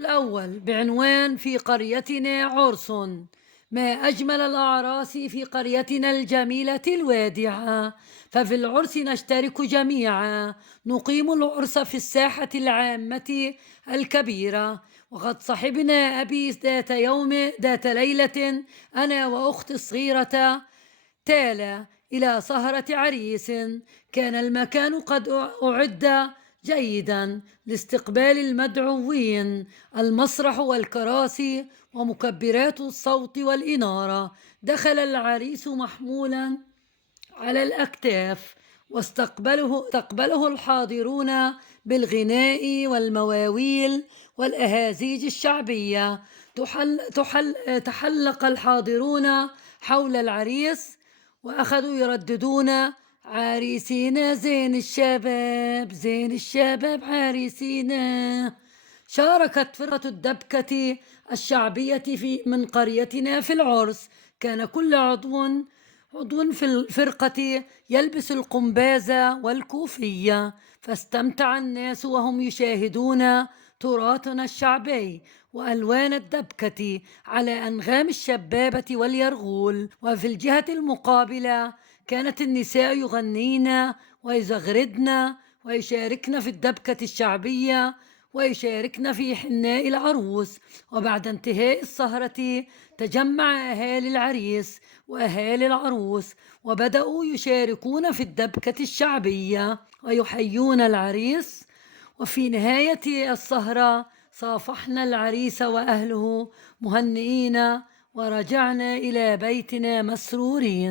الأول بعنوان في قريتنا عرس. ما أجمل الأعراس في قريتنا الجميلة الوادعة. ففي العرس نشترك جميعا، نقيم العرس في الساحة العامة الكبيرة. وقد صحبنا أبي ذات ليلة أنا وأختي الصغيرة تالا إلى سهرة عريس. كان المكان قد أعد جيدا لاستقبال المدعوين، المسرح والكراسي ومكبرات الصوت والإنارة. دخل العريس محمولا على الأكتاف، واستقبله الحاضرون بالغناء والمواويل والأهازيج الشعبية. تحلق الحاضرون حول العريس وأخذوا يرددون: عريسينا زين الشباب، زين الشباب عريسينا. شاركت فرقة الدبكة الشعبية من قريتنا في العرس. كان كل عضو في الفرقة يلبس القمباز والكوفية، فاستمتع الناس وهم يشاهدون تراثنا الشعبي وألوان الدبكة على أنغام الشبابة واليرغول. وفي الجهة المقابلة كانت النساء يغنين ويزغردن ويشاركن في الدبكة الشعبية ويشاركن في حناء العروس. وبعد انتهاء السهرة تجمع أهالي العريس وأهالي العروس وبدأوا يشاركون في الدبكة الشعبية ويحيون العريس. وفي نهاية السهرة صافحنا العريس وأهله مهنئين ورجعنا إلى بيتنا مسرورين.